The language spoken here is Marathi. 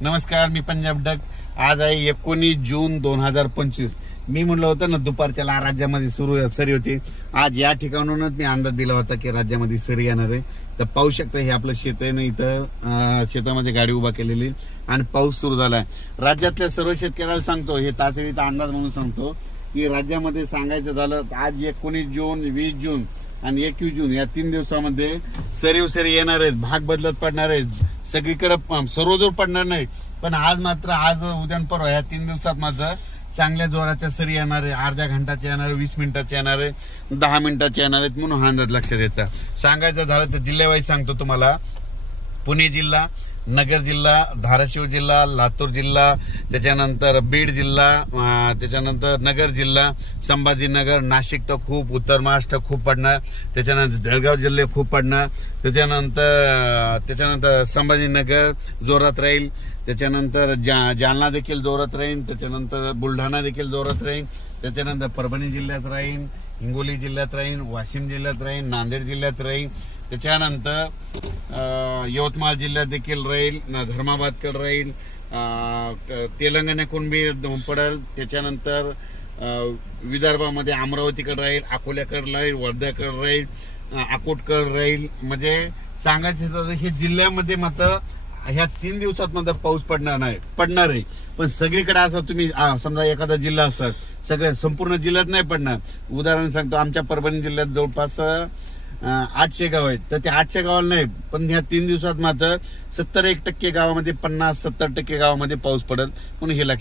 नमस्कार, मी पंजाब डक. आज आहे 19 जून 2025. मी म्हणलं होतं ना दुपारच्या राज्यामध्ये सरी होती. आज या ठिकाणूनच मी अंदाज दिला होता की राज्यामध्ये सरी येणार आहे. तर पाहू शकता हे आपलं शेत आहे ना, इथं शेतामध्ये गाडी उभा केलेली आणि पाऊस सुरू झालाय. राज्यातल्या सर्व शेतकऱ्याला सांगतो, हे तातडीचा अंदाज म्हणून सांगतो की राज्यामध्ये सांगायचं झालं तर आज 19 जून, 20 जून आणि 21 जून या 3 दिवसामध्ये सरी येणार आहेत. भाग बदलत पडणार आहेत. सगळीकडे सर्वदूर पडणार नाही, पण आज उद्या परवा या 3 दिवसात मात्र चांगल्या जोराच्या सरी येणार आहे. अर्ध्या घंटाच्या येणार आहे, 20 मिनिटाच्या येणार आहे, 10 मिनिटाच्या येणार आहेत. म्हणून हा अंदाज लक्षात द्यायचा. सांगायचं झालं तर जिल्ह्यावाईज सांगतो तुम्हाला. पुणे जिल्हा, नगर जिल्हा, धाराशिव जिल्हा, लातूर जिल्हा, त्याच्यानंतर बीड जिल्हा, त्याच्यानंतर नगर जिल्हा, संभाजीनगर, नाशिक तर खूप, उत्तर महाराष्ट्र खूप पडणार, त्याच्यानंतर जळगाव जिल्हे खूप पडणार, त्याच्यानंतर संभाजीनगर जोरात राहील, त्याच्यानंतर जालना देखील जोरात राहील, त्याच्यानंतर बुलढाणा देखील जोरात राहील, त्याच्यानंतर परभणी जिल्ह्यात राहील, हिंगोली जिल्ह्यात राहील, वाशिम जिल्ह्यात राहील, नांदेड जिल्ह्यात राहील, त्याच्यानंतर यवतमाळ जिल्ह्यात देखील राहील, धर्माबादकडे राहील, तेलंगणाकडून बी पडेल, त्याच्यानंतर विदर्भामध्ये अमरावतीकडे राहील, अकोल्याकडे राहील, वर्ध्याकडे राहील, अकोटकडे राहील. म्हणजे सांगायचं हे जिल्ह्यामध्ये मात्र ह्या 3 दिवसात मात्र पाऊस पडणार आहे. पण सगळीकडे असं तुम्ही समजा एखादा जिल्हा असतात, सगळ्या संपूर्ण जिल्ह्यात नाही पडणार. उदाहरण सांगतो, आमच्या परभणी जिल्ह्यात जवळपास 800 गाव आहेत. तर त्या 800 गावाला नाही, पण ह्या 3 दिवसात मात्र 70% गावामध्ये, 50-70% गावामध्ये पाऊस पडेल. म्हणून हे लक्षात